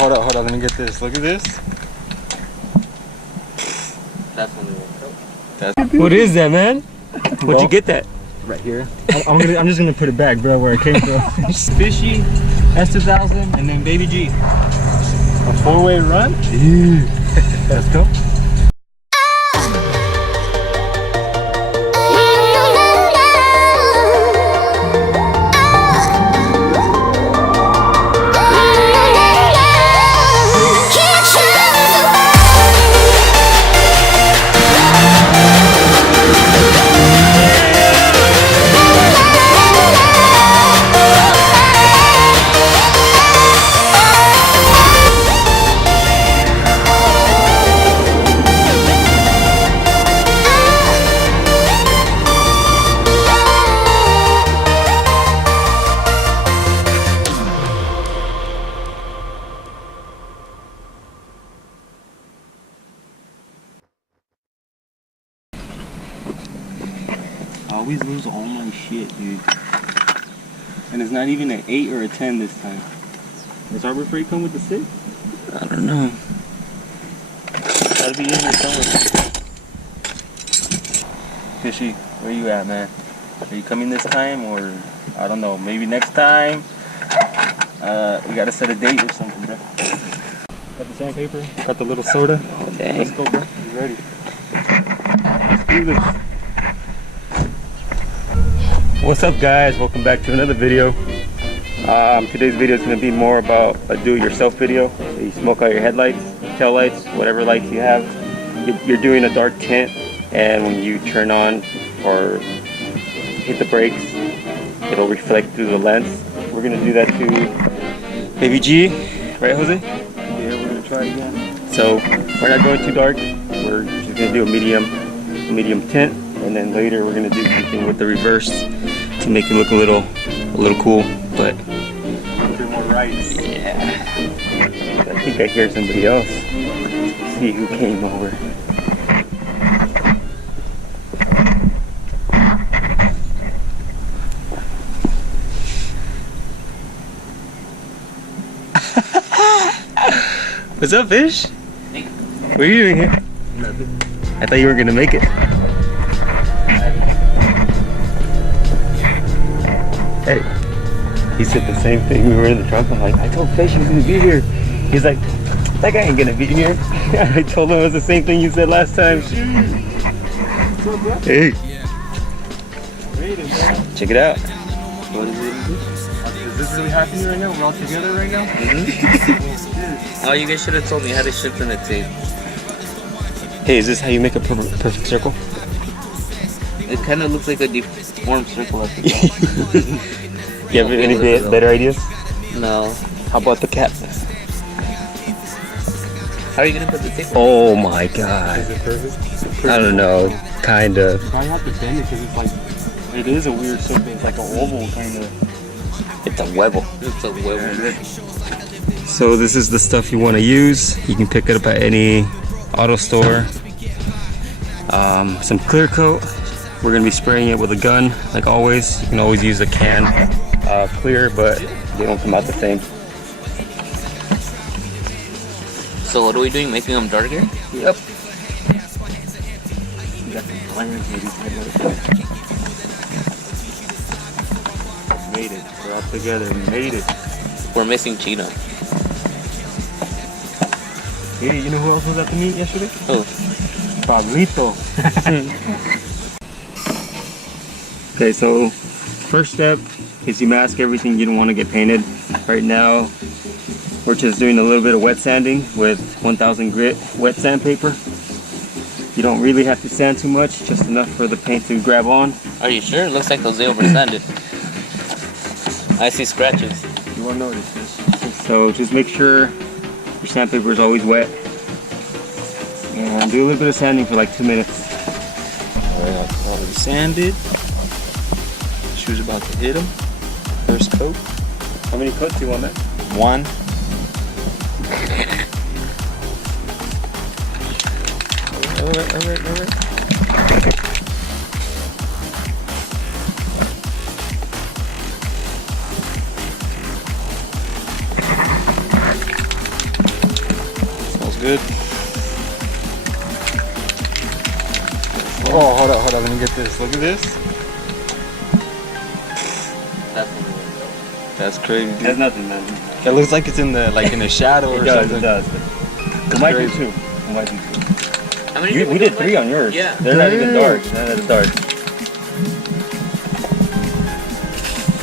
Hold up, let me get this. Look at this. What is that, man? Where'd you get that? Right here. I'm just gonna put it back, bro, where it came from. Fishy, S2000, and then Baby G. A 4-way run? Yeah. Let's go. I always lose all my shit, dude. And it's not even an 8 or a 10 this time. Does Harbor Freight come with the 6? I don't know. Gotta be in here somewhere. Fishy, where you at, man? Are you coming this time, or I don't know, maybe next time? We gotta set a date or something, bro. Got the sandpaper, got the little soda. Oh, dang. Let's go, bro. You ready? Let's do this. What's up, guys? Welcome back to another video. Today's video is going to be more about a do-it-yourself video. So you smoke out your headlights, tail lights, whatever lights you have. You're doing a dark tint, and when you turn on or hit the brakes, it'll reflect through the lens. We're going to do that to Baby G, right, Jose? Yeah, we're gonna try again. So we're not going too dark. We're just going to do a medium tint, and then later we're going to do something with the reverse to make it look a little cool, but A bit more right. yeah. I think I hear somebody else. Let's see who came over. What's up, Fish? What are you doing here? Nothing. I thought you were gonna make it. Hey, he said the same thing. We were in the trunk. I'm like, I told Fish he was gonna be here. He's like, that guy ain't gonna be here. I told him it was the same thing you said last time. Hey, check it out. What is it? Is this really happening right now? We're all together right now? Oh, you guys should have told me how to shift in the tape. Hey, is this how you make a perfect circle? It kind of looks like a deformed circle at the top. You have any better ideas? No. How about the cap? How are you gonna put the tape? Oh my god. Is it perfect? I don't know. Kinda. I have to bend it because it's like, it is a weird circle. It's like an oval kind of. It's a webble. It's a web. So this is the stuff you want to use. You can pick it up at any auto store. Some clear coat. We're gonna be spraying it with a gun, like always. You can always use a can clear, but they don't come out the same. So what are we doing? Making them darker? Yep. You got some plans maybe. Made it. We're all together. We made it. We're missing Chino. Hey, you know who else was at the meet yesterday? Oh. Pablito. Okay, so first step is you mask everything you don't want to get painted. Right now, we're just doing a little bit of wet sanding with 1000 grit wet sandpaper. You don't really have to sand too much, just enough for the paint to grab on. Are you sure? It looks like Jose oversanded. I see scratches. You won't notice this. So just make sure your sandpaper is always wet. And do a little bit of sanding for like 2 minutes. Alright, already sanded. Shoes about to hit him. First coat. How many coats do you want, man? 1. Alright. good. Oh, hold up, let me get this. Look at this. That's crazy, dude. That's nothing, man. It looks like it's in the shadow or something. It does. We might do two. How many We did 3 on yours. Yeah. They're not even dark. They're not dark.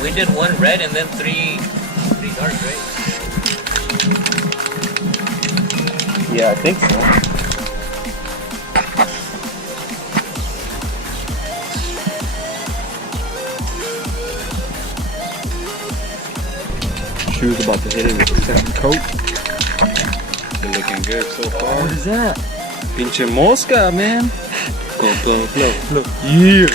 We did 1 red and then 3 dark, right? Yeah, I think so. Shoes about to hit it with the second coat. They're looking good so far. What is that? Pinche mosca, man. Go, look. Yeah.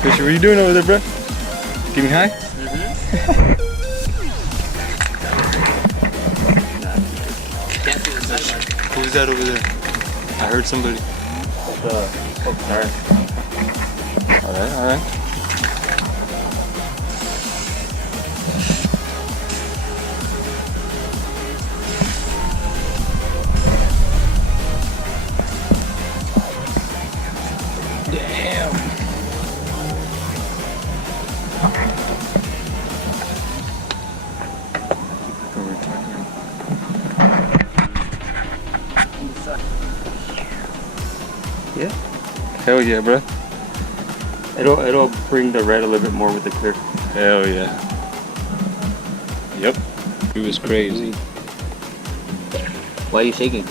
Fisher, what are you doing over there, bro? Getting high? Can't see the sunlight. Who's that over there? I heard somebody. Sorry. Alright. Damn. Yeah. Hell yeah, bro. It'll bring the red a little bit more with the clear. Hell yeah. Yep. It was crazy. Why are you shaking?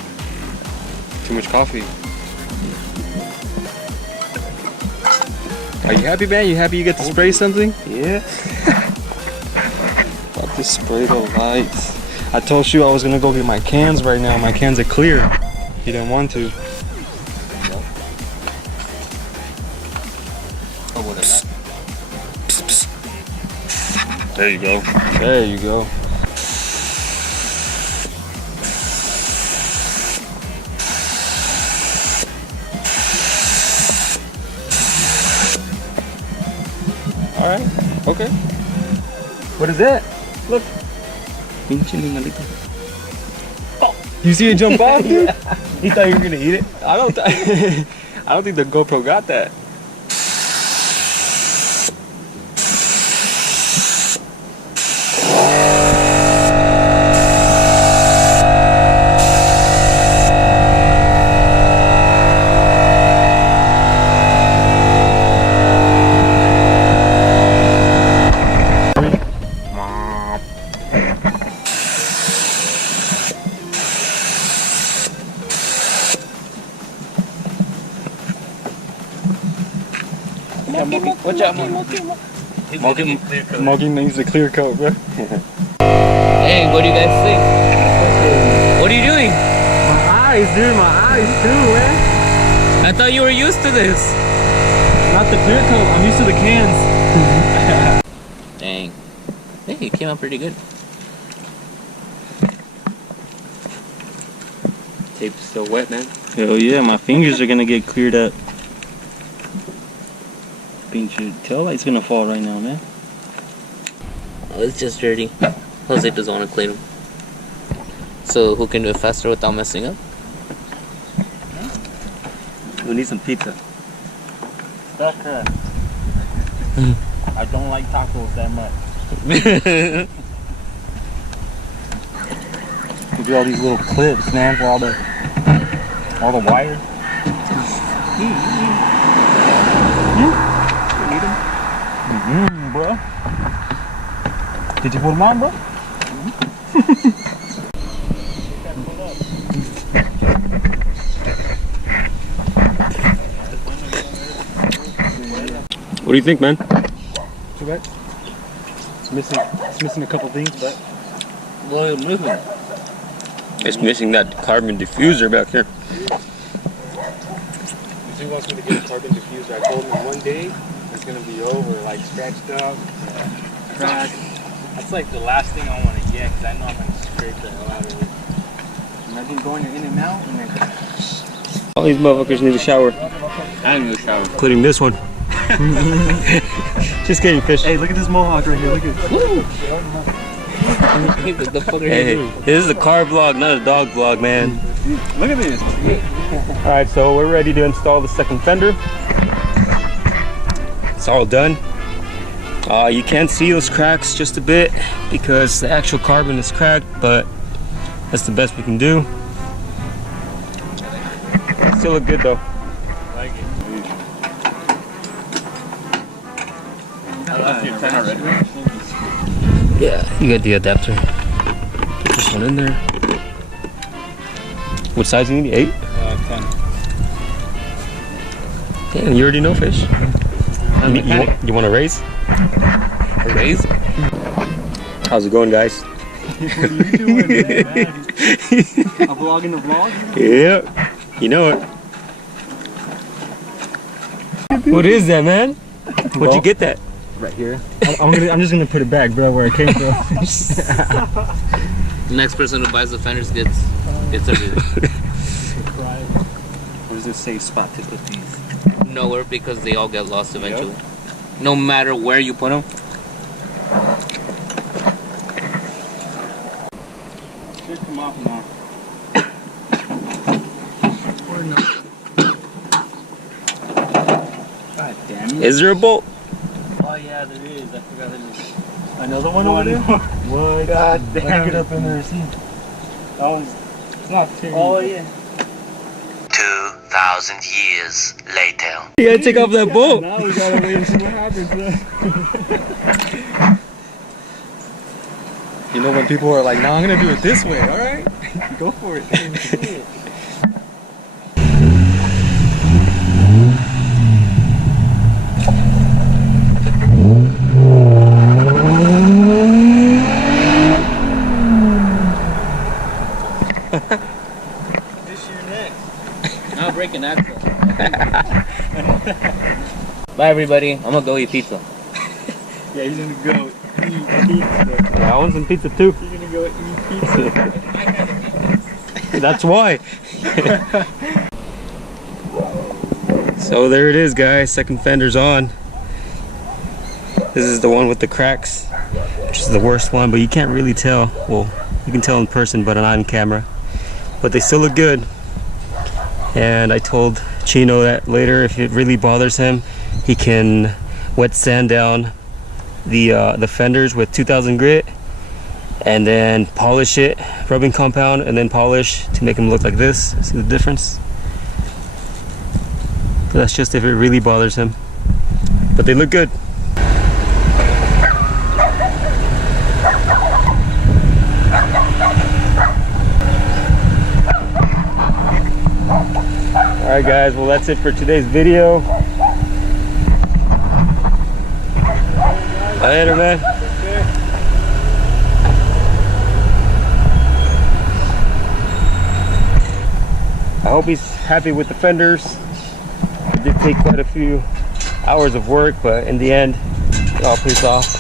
Too much coffee. Are you happy, man? You happy you get to spray something? Yeah. About to spray the lights. I told you I was gonna go get my cans right now. My cans are clear. He didn't want to. There you go. There you go. Alright, okay. What is that? Look. Pinche animalito. You see it jump off, dude? You thought you were gonna eat it? I don't think the GoPro got that. Watch out, Monkey needs a clear coat, bro. Hey, what do you guys think? What are you doing? My eyes, dude. My eyes too, man. I thought you were used to this. Not the clear coat. I'm used to the cans. Dang. Hey, it came out pretty good. Tape's still wet, man. Hell yeah, my fingers are gonna get cleared up. Your tail light's gonna fall right now, man. Oh, it's just dirty. Jose doesn't want to clean them. So who can do it faster without messing up? We need some pizza. Sucker. I don't like tacos that much. We do all these little clips, man, for all the wires. Bro. Did you put them on, bro? What do you think, man? Too bad. It's missing a couple things, but Well, movement. It's missing that carbon diffuser back here. He wants me to get a carbon diffuser. I told him one day it's gonna be over, like scratched up, cracked. That's like the last thing I want to get, because I know I'm gonna scrape the hell out of it. imagine going in and out and then All these motherfuckers need a shower. I need a shower. Including this one. Just kidding, fish. Hey, look at this mohawk right here. Look at What the fuck are you Hey, doing? this is a car vlog, not a dog vlog, man. Look at this. Alright, so we're ready to install the second fender. It's all done. You can see those cracks just a bit because the actual carbon is cracked, but that's the best we can do. Still look good though. Like it. I left your 10 already. Yeah, you got the adapter. Put this one in there. What size do you need? 8? 10. Damn, you already know fish. You want a raise? A raise? How's it going, guys? What are you doing, man? A vlog in the vlog? Yeah, you know it. What is that, man? Where'd you get that? Right here. I'm just gonna put it back, bro, where it came from. The next person who buys the fenders gets everything. What does it say spot to put these? Nowhere, because they all get lost eventually. No matter where you put them. Should come off now. Or no. God damn it. Is there a bolt? Oh yeah, there is. I forgot there was. Another one over there? What? God damn Let's it. get up in there and see. That one's. It's not too. Oh yeah. 2,000 years later. You gotta take off that bolt. Now we gotta wait and see what happens. You know when people are like, "No, I'm gonna do it this way." All right, go for it. This year next. I'll break an axle. Bye everybody. I'm gonna go eat pizza. Yeah, he's gonna go eat pizza. Yeah, I want some pizza too. He's gonna go eat pizza. That's why. So there it is, guys. Second fender's on. This is the one with the cracks, which is the worst one, but you can't really tell. Well, you can tell in person, but not on camera. But they still look good. And I told Chino that later, if it really bothers him, he can wet sand down the fenders with 2000 grit, and then polish it, rubbing compound, and then polish to make them look like this. See the difference? But that's just if it really bothers him. But they look good. Alright guys, well that's it for today's video. Later, man. I hope he's happy with the fenders. It did take quite a few hours of work, but in the end, it all pays off.